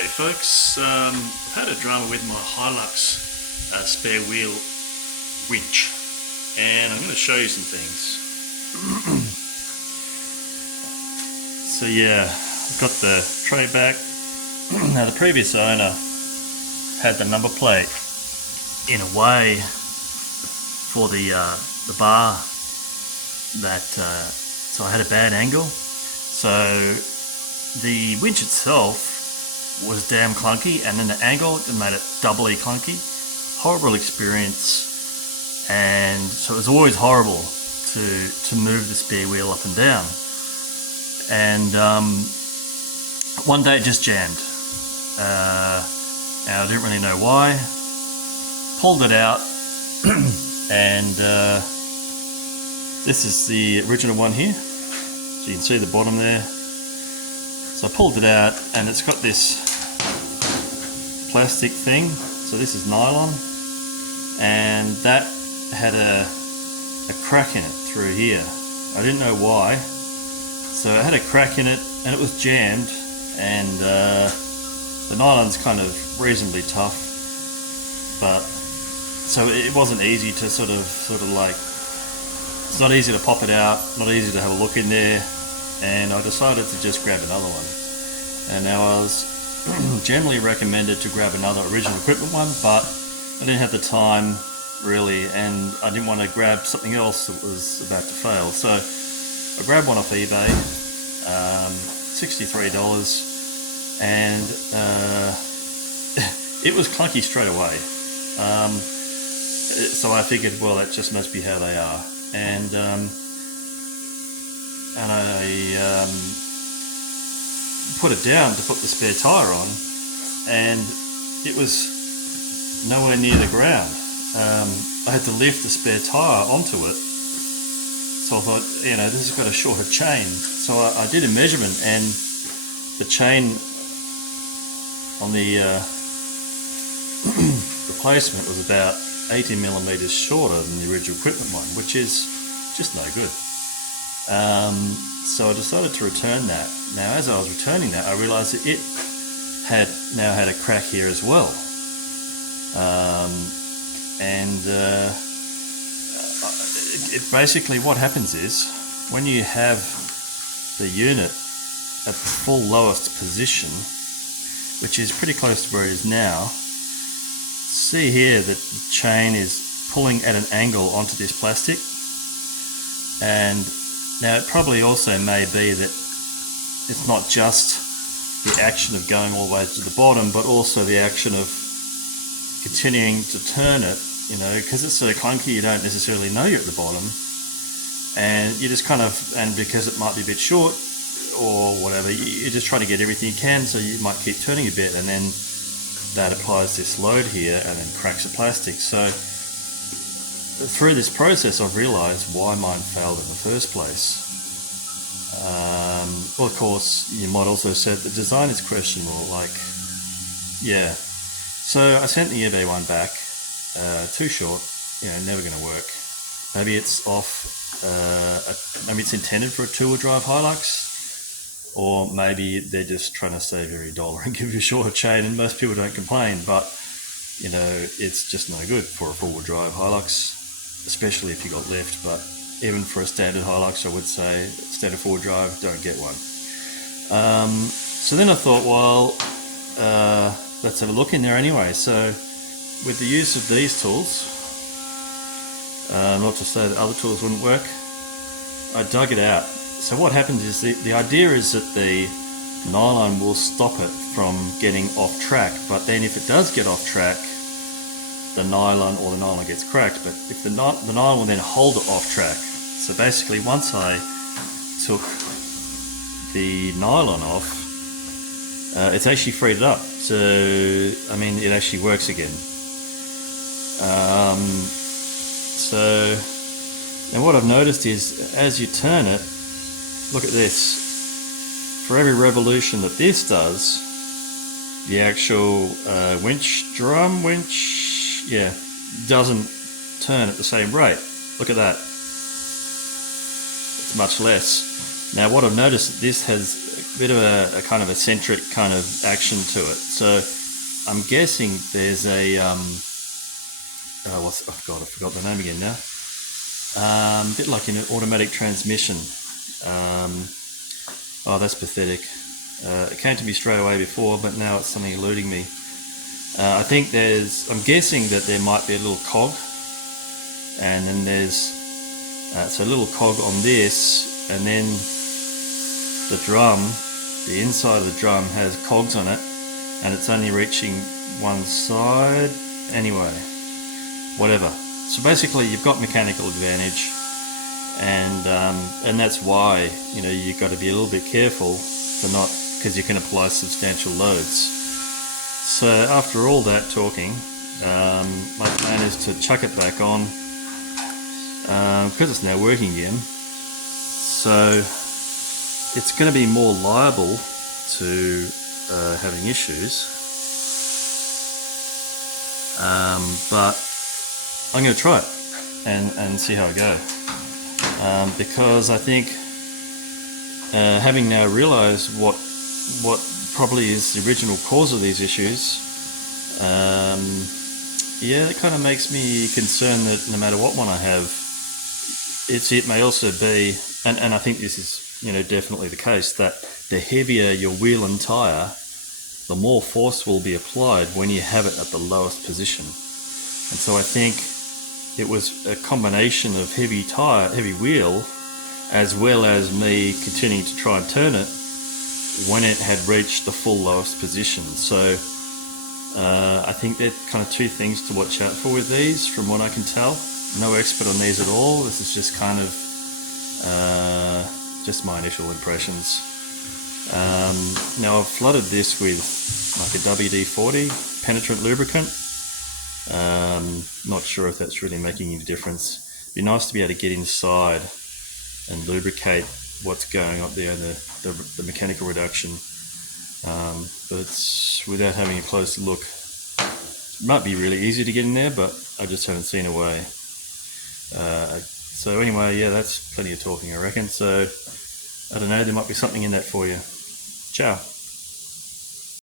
Hey folks, I've had a drama with my Hilux spare wheel winch, and I'm going to show you some things. So yeah, I've got the tray back. Now the previous owner had the number plate in a way for the bar that so I had a bad angle, so the winch itself was damn clunky, and then the angle it made it doubly clunky. Horrible experience, and so it was always horrible to move the spare wheel up and down. And one day it just jammed. Now I didn't really know why. Pulled it out, and this is the original one here. So you can see the bottom there. So I pulled it out, and it's got this plastic thing. So this is nylon, and that had a crack in it through here. I didn't know why. So it had a crack in it, and it was jammed, and the nylon's kind of reasonably tough, but so it wasn't easy to sort of like, it's not easy to pop it out, not easy to have a look in there, and I decided to just grab another one. And now I was generally recommended to grab another original equipment one, but I didn't have the time really, and I didn't want to grab something else that was about to fail. So I grabbed one off eBay, $63, and it was clunky straight away. So I figured, well, that just must be how they are, and I put it down to put the spare tire on, and it was nowhere near the ground. I had to lift the spare tire onto it, so I thought, you know, this has got a shorter chain. So I did a measurement, and the chain on the replacement was about 80 millimeters shorter than the original equipment one, which is just no good. So I decided to return that. Now, as I was returning that, I realized that it now had a crack here as well. Basically what happens is, when you have the unit at the full lowest position, which is pretty close to where it is now, see here that the chain is pulling at an angle onto this plastic. And now it probably also may be that it's not just the action of going all the way to the bottom, but also the action of continuing to turn it, you know, because it's so clunky you don't necessarily know you're at the bottom, and you just kind of, and because it might be a bit short or whatever, you're just trying to get everything you can, so you might keep turning a bit, and then that applies this load here and then cracks the plastic. So through this process I've realized why mine failed in the first place. Well, of course, you might also say the design is questionable, like, yeah. So I sent the eBay one back, too short, you know, never going to work. Maybe it's off, maybe it's intended for a two-wheel drive Hilux, or maybe they're just trying to save every dollar and give you a shorter chain, and most people don't complain, but, you know, it's just no good for a four-wheel drive Hilux, especially if you got lift. But even for a standard Hilux, I would say, standard four-wheel drive, don't get one. So then I thought, well, let's have a look in there anyway. So with the use of these tools, not to say that other tools wouldn't work, I dug it out. So what happens is, the idea is that the nylon will stop it from getting off track, but then if it does get off track, the nylon gets cracked, but if the nylon will then hold it off track. So basically, once I took the nylon off, it's actually freed it up. So, I mean, it actually works again. So, and what I've noticed is, as you turn it, look at this. For every revolution that this does, the actual drum winch, yeah, doesn't turn at the same rate. Look at that. It's much less. Now what I've noticed, that this has bit of a kind of eccentric kind of action to it. So I'm guessing there's a oh God, I forgot the name again now. A bit like an automatic transmission. Oh, that's pathetic. It came to me straight away before, but now it's something eluding me. I think I'm guessing that there might be a little cog, and then there's so a little cog on this, and then the drum, the inside of the drum has cogs on it, and it's only reaching one side. Anyway, whatever. So basically, you've got mechanical advantage, and that's why you've got to be a little bit careful because you can apply substantial loads. So after all that talking, my plan is to chuck it back on because it's now working again. So it's going to be more liable to having issues, but I'm going to try it and see how I go, because I think having now realized what probably is the original cause of these issues, yeah, it kind of makes me concerned that no matter what one I have, it may also be, and I think this is definitely the case, that the heavier your wheel and tire, the more force will be applied when you have it at the lowest position. And so I think it was a combination of heavy wheel, as well as me continuing to try and turn it when it had reached the full lowest position. So I think they're kind of two things to watch out for with these, from what I can tell. No expert on these at all. This is just kind of just my initial impressions. Now I've flooded this with like a WD-40 penetrant lubricant. Not sure if that's really making any difference. It'd be nice to be able to get inside and lubricate what's going up there in the mechanical reduction, but without having a closer look, it might be really easy to get in there, but I just haven't seen a way. So anyway, yeah, that's plenty of talking, I reckon. So I don't know, there might be something in that for you. Ciao.